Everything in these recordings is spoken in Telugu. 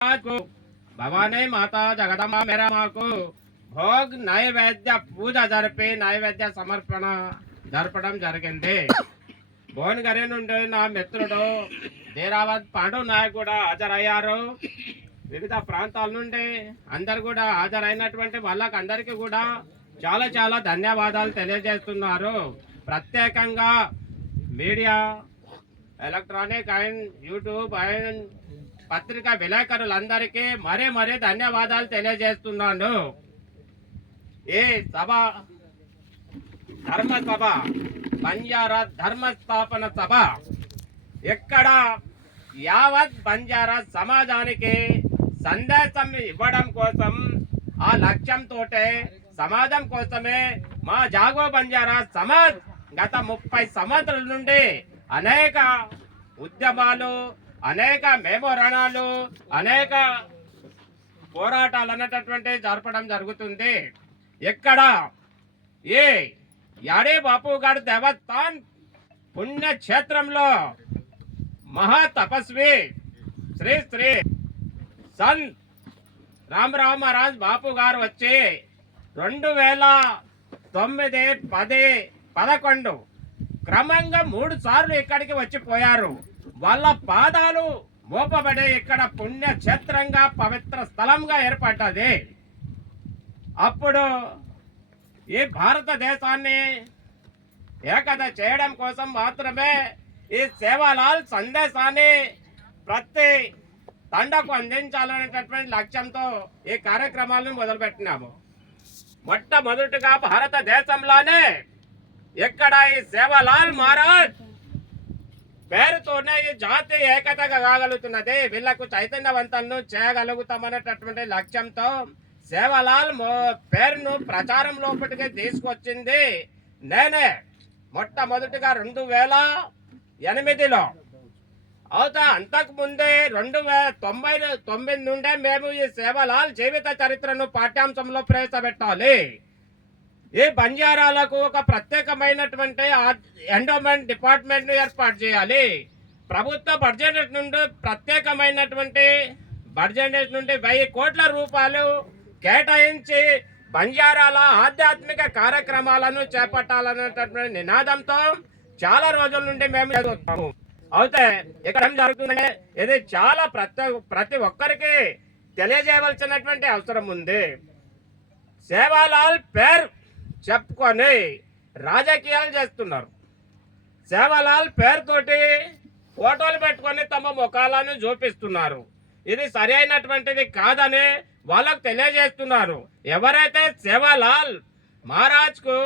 को भवानी माता जगदम्बा मेरा माँ को भोग నైవేద్య పూజ జరిపి నైవేద్య సమర్పణ జరపడం జరిగింది. భువనగిరి నుండి నా మిత్రుడు ధీరావత్ పాండు నాయక్ కూడా హాజరయ్యారు. వివిధ ప్రాంతాల నుండి అందరు కూడా హాజరైనటువంటి వాళ్ళకందరికీ కూడా చాలా చాలా ధన్యవాదాలు తెలియజేస్తున్నారు. ప్రత్యేకంగా media, electronic and YouTube and పత్రికా విలేకరులందరికీ మరీ ధన్యవాదాలు తెలియజేస్తున్నాను. ఈ సభ ధర్మసభ, బంజారా ధర్మస్థాపన సభ ఎక్కడ యావత్ బంజారా సమాజానికి సందేశం ఇవ్వడం కోసం, ఆ లక్ష్యంతో సమాజం కోసమే మా జాగో బంజారా సమాజ్ గత 30 సంవత్సరాల నుండి అనేక ఉద్యమాలు, అనేక మెమోరణాలు, అనేక పోరాటాలు అనేటటువంటి జరపడం జరుగుతుంది. ఇక్కడ ఈ యాడే బాపు గారి దేవస్థాన్ పుణ్యక్షేత్రంలో మహా తపస్వి శ్రీ శ్రీ సంత్ రామరావు మహారాజ్ బాపు గారు వచ్చి 2009, 10, 11 క్రమంగా 3 సార్లు ఇక్కడికి వచ్చిపోయారు. వాళ్ళ పాదాలు మోపబడి ఇక్కడ పుణ్యక్షేత్రంగా పవిత్ర స్థలంగా ఏర్పడ్డది. అప్పుడు ఈ భారతదేశాన్ని ఏకత చేయడం కోసం మాత్రమే ఈ సేవాలాల్ సందేశాన్ని ప్రతి తండకు అందించాలనేటటువంటి లక్ష్యంతో ఈ కార్యక్రమాలను మొదలుపెట్టినాము. మొట్టమొదటిగా భారతదేశంలోనే ఇక్కడ ఈ సేవాలాల్ మహారాజ్ పేరుతోనే ఈ జాతి ఏకతగా కాగలుగుతున్నది. వీళ్లకు చైతన్యవంతులను చేయగలుగుతామనేటటువంటి లక్ష్యంతో సేవాలాల్ పేరును ప్రచారం లోపలికి తీసుకొచ్చింది నేనే. మొట్టమొదటిగా 2008లో అవుతా. అంతకు ముందే 1999 నుండే మేము ఈ సేవాలాల్ జీవిత చరిత్రను పాఠ్యాంశంలో ప్రవేశపెట్టాలి. ఈ బంజారాలకు ఒక ప్రత్యేకమైనటువంటి ఎండోమెంట్ డిపార్ట్మెంట్ ను ఏర్పాటు చేయాలి. ప్రభుత్వ బడ్జెట్ నుండి ప్రత్యేకమైనటువంటి బడ్జెట్ నుండి 1000 కోట్ల రూపాయలు కేటాయించి బంజారాల ఆధ్యాత్మిక కార్యక్రమాలను చేపట్టాలనేటటువంటి నినాదంతో చాలా రోజుల నుండి మేము చదువుతాము. అయితే ఇక్కడ ఏం జరుగుతుందంటే ఇది చాలా ప్రతి ఒక్కరికి తెలియజేయవలసినటువంటి అవసరం ఉంది. సేవాలాల్ పేరు చెప్పుకొని రాజకీయాలు చేస్తున్నారు. సేవాలాల్ పేరుతోటి ఫోటోలు పెట్టుకొని తమ ముఖాలను చూపిస్తున్నారు. ఇది సరి అయినటువంటిది కాదని వాళ్ళకు తెలియజేస్తున్నారు. ఎవరైతే సేవాలాల్ మహారాజ్ కు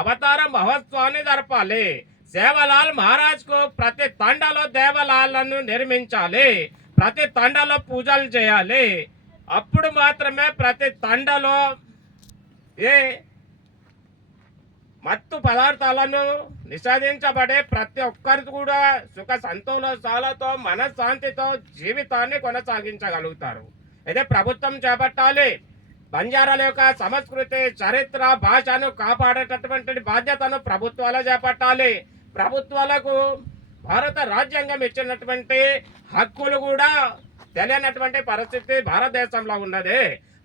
అవతార మహోత్సవాన్ని జరపాలి. సేవాలాల్ మహారాజ్ కు ప్రతి తండలో దేవాలయాలను నిర్మించాలి. ప్రతి తండలో పూజలు చేయాలి. అప్పుడు మాత్రమే ప్రతి తండలో ఏ మత్తు పదార్థాలను నిషేధించబడే ప్రతి ఒక్కరు కూడా సుఖ సంతోషాలతో మనశ్శాంతితో జీవితాన్ని కొనసాగించగలుగుతారు. అయితే ప్రభుత్వం చేపట్టాలి. బంజారాల యొక్క సంస్కృతి, చరిత్ర, భాషను కాపాడేటటువంటి బాధ్యతను ప్రభుత్వాలు చేపట్టాలి. ప్రభుత్వాలకు భారత రాజ్యాంగం ఇచ్చినటువంటి హక్కులు కూడా తెలియనటువంటి పరిస్థితి భారతదేశంలో ఉన్నది.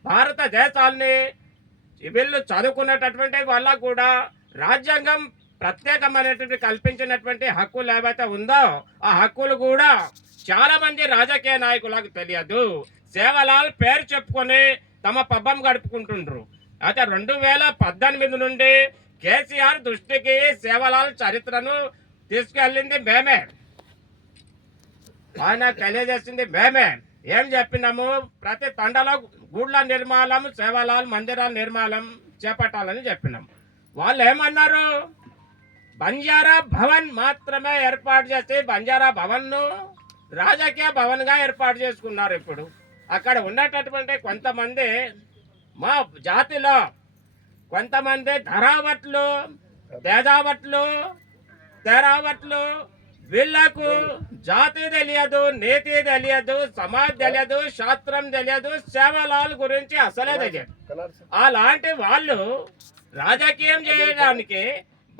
భారతదేశాన్ని వీళ్ళు చదువుకునేటటువంటి వాళ్ళకు కూడా రాజ్యాంగం ప్రత్యేకమైనటువంటి కల్పించినటువంటి హక్కులు ఏవైతే ఉందో ఆ హక్కులు కూడా చాలా మంది రాజకీయ నాయకులకు తెలియదు. సేవాలాల్ పేరు చెప్పుకొని తమ పబ్బం గడుపుకుంటుండ్రు. అయితే 2018 నుండి కేసీఆర్ దృష్టికి సేవాలాల్ చరిత్రను తీసుకెళ్ళింది మేమే. ఆయన తెలియజేసింది మేమే. ఏం చెప్పినాము? ప్రతి తండలో గుడ్ల నిర్మాణం, సేవాలాల్ మందిరాల నిర్మాణం చేపట్టాలని చెప్పినాం. వాళ్ళు ఏమన్నారు? బంజారా భవన్ మాత్రమే ఏర్పాటు చేసి బంజారా భవన్ను రాజకీయ భవన్గా ఏర్పాటు చేసుకున్నారు. ఇప్పుడు అక్కడ ఉన్నటువంటి కొంతమంది మా జాతిలో కొంతమంది ధరావట్లు, తేజావట్లు, తెరావట్లు వీళ్లకు జాతి తెలియదు, నీతి తెలియదు, సమాజ్ తెలియదు, శాస్త్రం తెలియదు, సేవాలాల్ గురించి అసలే తెలియదు. అలాంటి వాళ్ళు రాజకీయం చేయడానికి,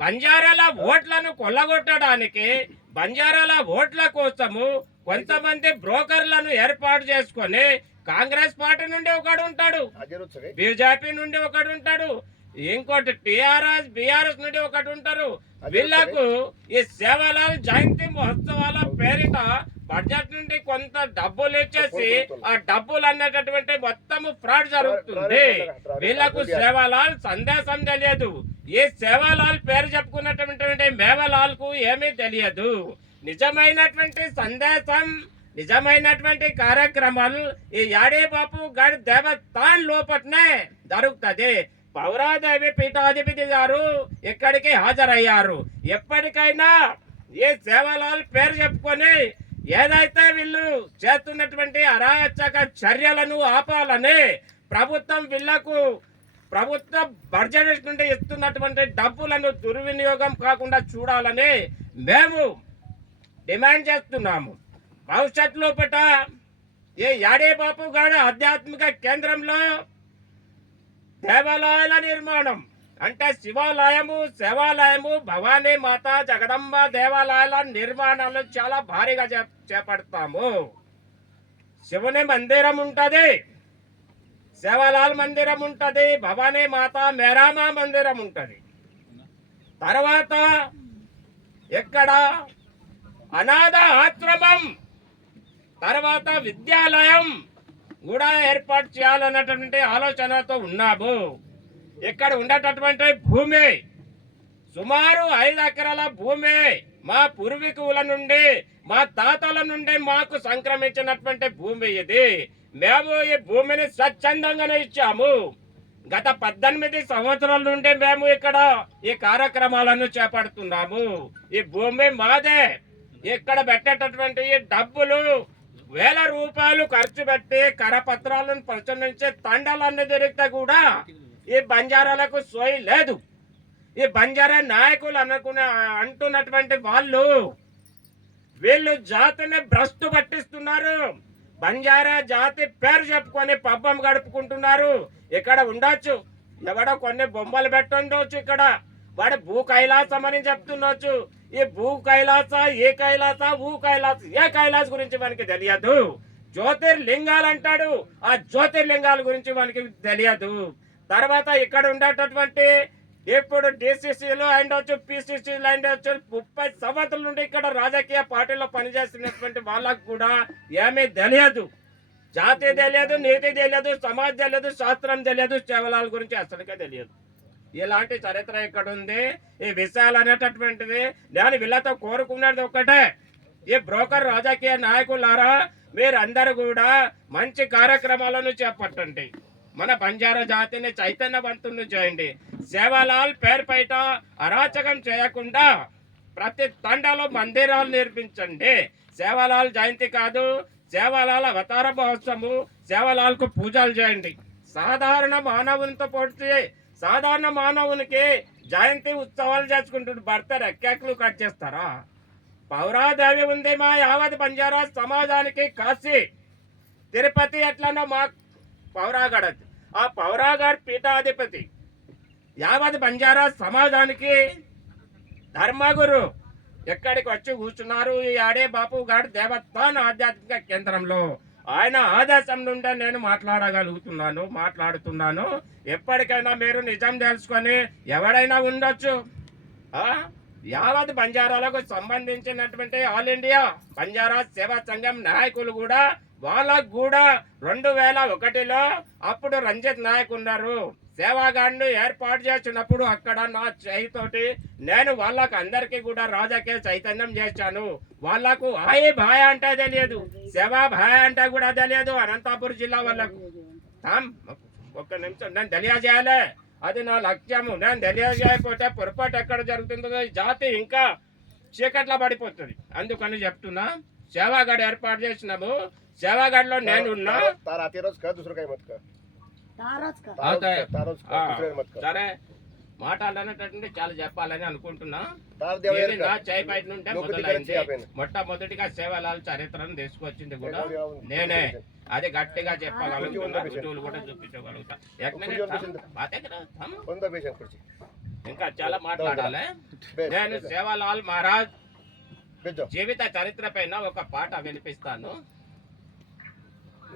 బంజారాల ఓట్లను కొల్లగొట్టడానికి, బంజారాల ఓట్ల కోసము కొంతమంది బ్రోకర్లను ఏర్పాటు చేసుకొని కాంగ్రెస్ పార్టీ నుండి ఒకడు ఉంటాడు, బీజేపీ నుండి ఒకడు ఉంటాడు, ఇంకోటి బీఆర్ఎస్ నుండి ఒకటి ఉంటారు. వీళ్లకు ఈ సేవలాల్ జయంతి మహోత్సవాల పేరిట బడ్జెట్ నుండి కొంత డబ్బులు ఇచ్చేసి ఆ డబ్బులు అన్నటువంటి మొత్తము ఫ్రాడ్ జరుగుతుంది. వీళ్లకు సేవలాల్ సందేశం తెలియదు. ఈ సేవలాల్ పేరు చెప్పుకున్నటువంటి మేవలాల్ కు ఏమీ తెలియదు. నిజమైనటువంటి సందేశం, నిజమైనటువంటి కార్యక్రమాలు ఈ యాడే బాపు గడ్ దేవస్థాన్ లోపట్నే జరుగుతుంది. పౌరాదేవి పీఠాధిపతి గారు ఇక్కడికి హాజరయ్యారు. ఎప్పటికైనా ఈ సేవలాల్ పేరు చెప్పుకొని ఏదైతే వీళ్ళు చేస్తున్నటువంటి అరాచక చర్యలను ఆపాలని ప్రభుత్వం వీళ్లకు ప్రభుత్వ బడ్జెట్ నుండి ఇస్తున్నటువంటి డబ్బులను దుర్వినియోగం కాకుండా చూడాలని మేము డిమాండ్ చేస్తున్నాము. భవిష్యత్తులో పట ఈ యాడే బాపు గారి ఆధ్యాత్మిక కేంద్రంలో దేవాలయాల నిర్మాణం అంటే శివాలయము, శివాలయము, భవానీ మాత, జగదంబ దేవాలయాల నిర్మాణాలు చాలా భారీగా చేపడతాము. శివుని మందిరం ఉంటది, శివలాల్ మందిరం ఉంటది, భవానీ మాత మేరామా మందిరం ఉంటది. తర్వాత ఎక్కడ అనాథ ఆశ్రమం, తర్వాత విద్యాలయం కూడా ఏర్పాటు చేయాలన్నటువంటి ఆలోచనతో ఉన్నాము. ఇక్కడ ఉండేటటువంటి భూమి సుమారు 5 ఎకరాల భూమి మా పూర్వీకుల నుండి, మా తాతల నుండి మాకు సంక్రమించినటువంటి భూమి ఇది. మేము ఈ భూమిని స్వచ్ఛందంగానే ఇచ్చాము. గత 18 సంవత్సరాల నుండి మేము ఇక్కడ ఈ కార్యక్రమాలను చేపడుతున్నాము. ఈ భూమి మాదే. ఇక్కడ పెట్టేటటువంటి డబ్బులు వేల రూపాయలు ఖర్చు పెట్టి కరపత్రాలను ప్రచురించి తండాలన్నీ తిరిగితే కూడా ఈ బంజారాలకు సోయి లేదు. ఈ బంజారా నాయకులు అంటున్నటువంటి వాళ్ళు వీళ్ళు జాతిని భ్రష్టు పట్టిస్తున్నారు. బంజారా జాతి పేరు చెప్పుకొని పబ్బం గడుపుకుంటున్నారు. ఇక్కడ ఉండొచ్చు, ఎవడో కొన్ని బొమ్మలు పెట్టొచ్చు, ఇక్కడ వాడు భూ కైలాసం అని చెప్తుండొచ్చు. ఈ భూ కైలాస, ఏ కైలాస, ఊ కైలాస, ఏ కైలాస గురించి మనకి తెలియదు. జ్యోతిర్లింగాలు అంటాడు, ఆ జ్యోతిర్లింగాల గురించి మనకి తెలియదు. తర్వాత ఇక్కడ ఉండేటటువంటి ఇప్పుడు డిసిసిలు అయిండొచ్చు, పిసిసిలు అయిండొచ్చు, 30 సంవత్సరాల నుండి ఇక్కడ రాజకీయ పార్టీలో పనిచేస్తున్నటువంటి వాళ్ళకు కూడా ఏమీ తెలియదు. జాతి తెలియదు, నీతి తెలియదు, సమాజం తెలియదు, శాస్త్రం తెలియదు, సేవలాల గురించి అసలుకే తెలియదు. ఇలాంటి చరిత్ర ఇక్కడ ఉంది. ఈ విషయాలు అనేటటువంటిది నేను వీళ్ళతో కోరుకున్నది ఒకటే, ఈ బ్రోకర్ రాజకీయ నాయకులారా మీరందరూ కూడా మంచి కార్యక్రమాలను చేపట్టండి. మన బంజారా జాతిని చైతన్యవంతులను చేయండి. సేవలాల్ పేరు పైట అరాచకం చేయకుండా ప్రతి తండాలో మందిరాలు నిర్మించండి. సేవలాల్ జయంతి కాదు, సేవలాల్ అవతార మహోత్సవము, సేవలాల్కు పూజలు చేయండి. సాధారణ మానవునితో పోటీ సాధారణ మానవునికి జయంతి ఉత్సవాలు చేసుకుంటుంటే బర్త్డే కేకులు కట్ చేస్తారా? పౌరాదేవి ఉంది మా యావత్ బంజారా సమాజానికి కాశీ, తిరుపతి ఎట్లనో మా పౌరాగఢ, ఆ పౌరాగఢ్ పీఠాధిపతి యావత్ బంజారా సమాజానికి ధర్మగురు ఎక్కడికి వచ్చి కూర్చున్నారు. ఈ ఆడే బాపు గారు దేవస్థాన్ ఆధ్యాత్మిక కేంద్రంలో ఆయన ఆదేశం నుండే నేను మాట్లాడుతున్నాను. ఎప్పటికైనా మీరు నిజం తెలుసుకొని ఎవరైనా ఉండొచ్చు. యావత్ బంజారాలకు సంబంధించినటువంటి ఆల్ ఇండియా బంజారా సేవా సంఘం నాయకులు కూడా వాళ్ళకు కూడా 2001లో అప్పుడు రంజిత్ నాయక్ ఉన్నారు. సేవాగాండ్ను ఏర్పాటు చేసినప్పుడు అక్కడ నా చేయితోటి నేను వాళ్ళకు అందరికీ కూడా రాజకీయ చైతన్యం చేశాను. వాళ్ళకు ఆయి భాయ అంటే తెలియదు, సేవా భాయ అంటే కూడా తెలియదు. అనంతపురం జిల్లా వాళ్ళకు ఒక్క నిమిషం నేను తెలియజేయాలి, అది నా లక్ష్యము. నేను తెలియజేయకపోతే పొరపాటు ఎక్కడ జరుగుతుందో జాతి ఇంకా చీకట్లా పడిపోతుంది. అందుకని చెప్తున్నా, సేవాగఢ్ ఏర్పాటు చేసినాము. సేవాగఢ్లో నేనున్నా. సరే మాట్లాడాలంటే చాలా చెప్పాలని అనుకుంటున్నా. నా చేయి బయట నుండే మొదలైంది. మొట్టమొదటిగా సేవలాల్ చరిత్రను తీసుకొచ్చింది కూడా నేనే. అది గట్టిగా చెప్పగలుగుతున్నా, రుజువులు కూడా చూపించగలుగుతా. ఇంకా చాలా మాట్లాడాలి. నేను సేవలాల్ మహారాజ్ भेजो జీవిత చరిత్ర పైన ఒక పాట వినిపిస్తాను.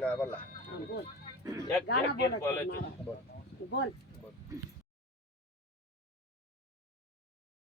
ना बोला हाँ, बोल एक गाना गीत बोलो बोलो तुम्हारा। जी। बोल